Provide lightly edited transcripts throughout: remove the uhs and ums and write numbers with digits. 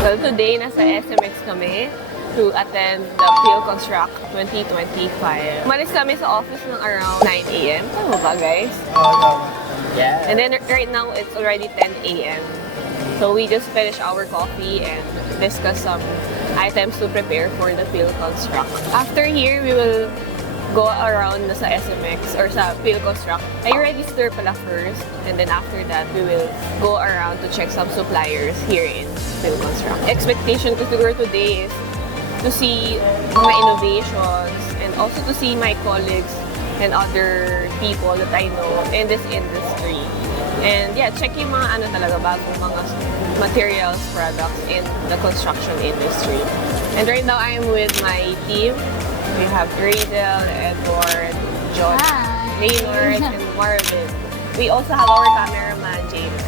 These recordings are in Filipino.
Well, today, nasa SMX kami to attend the PhilConstruct 2025. Umalis kami sa office ng around 9 a.m. Tama ba, guys? Yeah. And then right now, it's already 10 a.m. So we just finished our coffee and discuss some items to prepare for the PhilConstruct. After here, we will go around sa SMX or sa PhilConstruct. I register pala first, and then after that, we will go around to check some suppliers here in PhilConstruct. Expectation ko siguro today is to see mga innovations and also to see my colleagues and other people that I know in this industry. And yeah, check yung mga ano talaga, bagong mga materials, products in the construction industry. And right now, I am with my team. We have Gradel, Edward, John, Hi. Maynard, and Marvin. We also have our cameraman, James.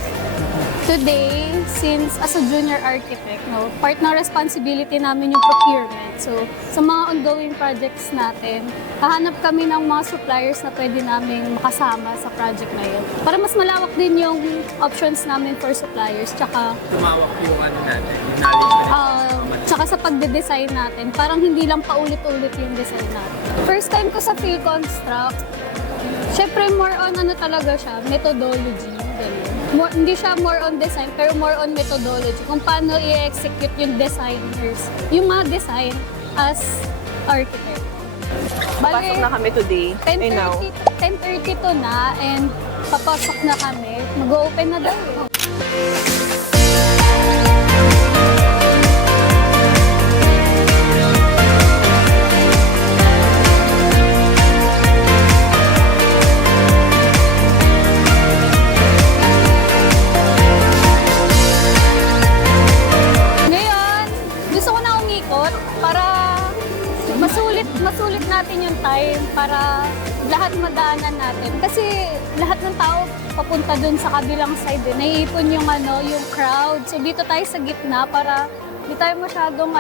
Today, since as a junior architect, part ng responsibility namin yung procurement. So, sa mga ongoing projects natin, hahanap kami ng mga suppliers na pwede namin makasama sa project na yun. Para mas malawak din yung options namin for suppliers. Tsaka, Tumawak yung ano natin, yung knowledge na tsaka sa pagde-design natin, parang hindi lang paulit-ulit yung design natin. First time ko sa PhilConstruct, syempre more on ano talaga siya, methodology. Ganun. Hindi siya more on design, pero more on methodology. Kung paano i-execute yung designers, yung mga design as architect. Pasok na kami today. I know. 10:30 to na and papasok na kami. Mag-open na daw. Ngayon, gusto ko na umikot para masulit natin yung time para lahat madaanan natin. Kasi lahat ng tao papunta dun sa kabilang side din. Naiipon yung yung crowd. So dito tayo sa gitna para hindi tayo masyadong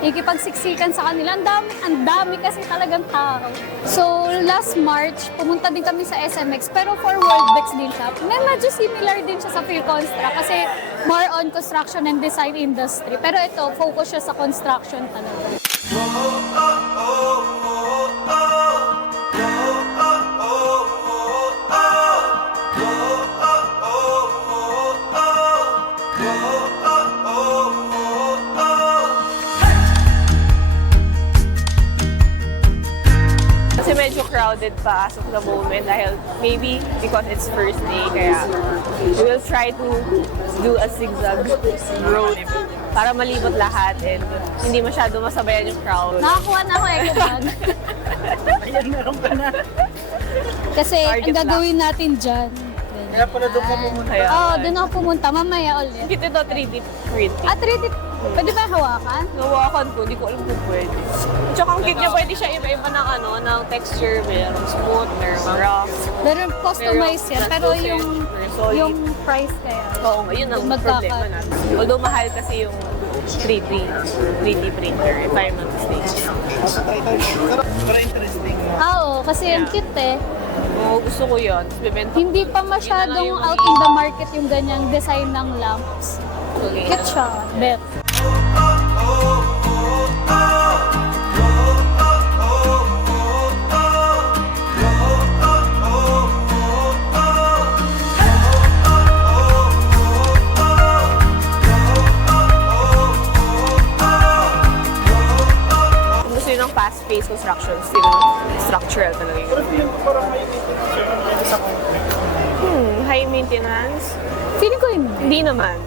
ikipagsiksikan sa kanila. Ang dami kasi talagang tao. So last March, pumunta din kami sa SMX pero for Worldbex din siya. Medyo similar din siya sa PhilConstruct kasi more on construction and design industry. Pero ito, focus siya sa construction talaga. Kasi medyo crowded pa as of the moment dahil maybe because it's first day kaya we will try to do a zigzag road para malibot lahat and hindi masyado masabayan yung crowd. Nakakuha na ako ganun. Ayan, meron ka na. Kasi Target ang gagawin natin dyan. Kaya pala doon ka pumunta. Kaya, Oo, doon ako pumunta. Mamaya ulit. Kita ito 3D printing. 3D, pwede ba hawakan? Nawakan ko, di ko alam kung pwede. Tsaka ang kit niya pwede siya iba-iba ng ng texture, mayroong smooth, mayroong rough. Pero customize yan. Pero yung price kaya. Oo, yun ang problema natin. Although mahal kasi yung 3D printer, if I'm not mistaken. Pero interesting. Oo, kasi ang cute eh. Oo, gusto ko yun. Hindi pa masyadong out in the market yung ganyang design ng lamps. Cute siya, bet. Gusto yun ng fast-paced construction, still structural talaga yun. Pero feeling ko parang may sa High maintenance? Feeling ko hindi. Hindi naman.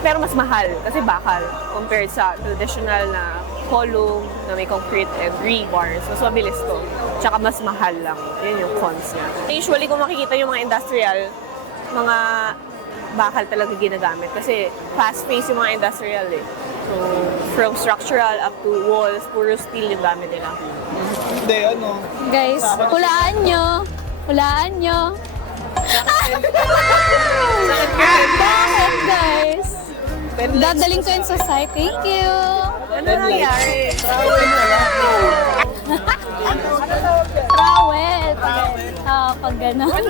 Pero mas mahal kasi bakal compared sa traditional na column na may concrete and rebars. Mas mabilis to. Tsaka mas mahal lang. Yun yung cons niya. Usually kung makikita yung mga industrial, mga bakal talaga ginagamit kasi fast-paced yung mga industrial eh. So, from structural up to walls, puro steel yung gamit nila. Hindi, Guys, hulaan nyo. Hulaan nyo. Bakit, guys? Dadaling ko yun sa site. Thank you. Ano nangyari? Trowel. Pag gano'n.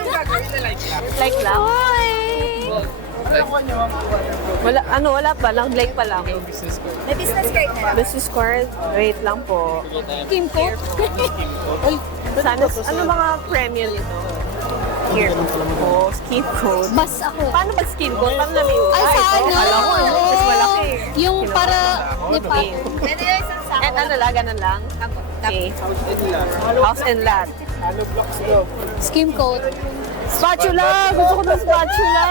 Like lang? Hoy! Wala pa lang, blank pa lang. May business card na lang. Business card, wait lang po. Team coat. Sana, ano mga premium nito? Here. Oh, skin code. Bas ako. Paano ba skin code? Paano namin? Ay, sa ano? Alam ko, mas malaki. Yung para, di ba? Pwede na isang sako. And ano lang, ganun lang? Tapo. Okay. House and lot. Ano blocks daw? Skim coat. Spatula! Gusto ko ng spatula!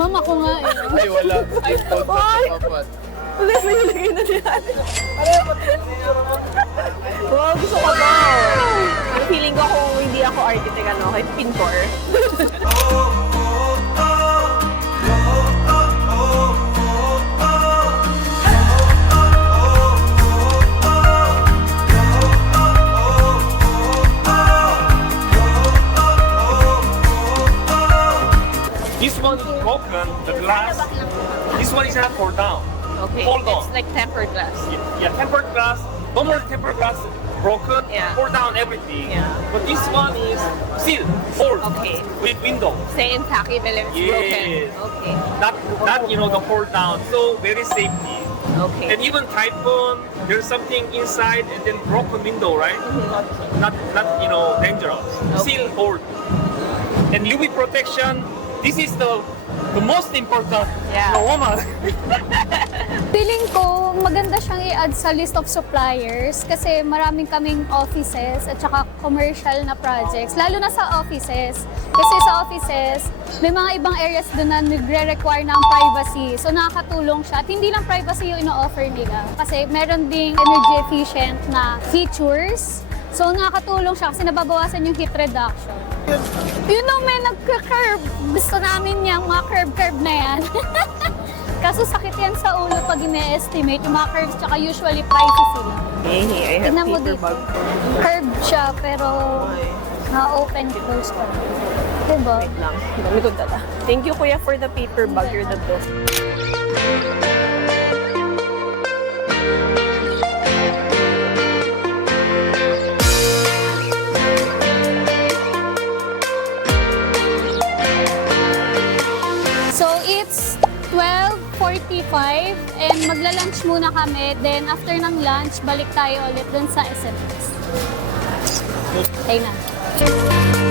Mama ko nga eh. Ay, wala. Default na Ay! dapat. Ulit, may nilagay na nila. Wow, gusto ko ba? Ang feeling ko kung hindi ako architect, ano, kay Pincor. This one is broken, the glass. This one is not fall down. Okay, Hold it's on. like tempered glass. Yeah, tempered glass. Normal tempered glass broken, Yeah. fall down everything. Yeah. But this one is still hold Okay. with window. Say intact even if it's Yes. broken. Okay. Not the fall down. So very safety. Okay. And even typhoon, there's something inside and then broken window, right? Not dangerous. Still hold. And UV protection. This is the most important. Yeah. Woman. Feeling ko, maganda siyang i-add sa list of suppliers kasi maraming kaming offices at saka commercial na projects, lalo na sa offices. Kasi sa offices, may mga ibang areas doon na nagre-require ng privacy. So nakakatulong siya. At hindi lang privacy yung ino-offer nila. Kasi meron ding energy efficient na features. So nakakatulong siya kasi nababawasan yung heat reduction. Yun know, may nagka-curve. Gusto namin yung mga curve-curve na yan. Kaso sakit yan sa ulo pag ine-estimate. Yung mga curves, tsaka usually pricey sila. Hey, I have Tignan mo paper dito. bag. Curve siya, pero na-open close pa. Diba? Wait lang. Dami ko dala. Thank you, Kuya, for the paper bag. You're the best. So it's 12:45 and magla-lunch muna kami. Then after ng lunch, balik tayo ulit dun sa SMS. Okay na.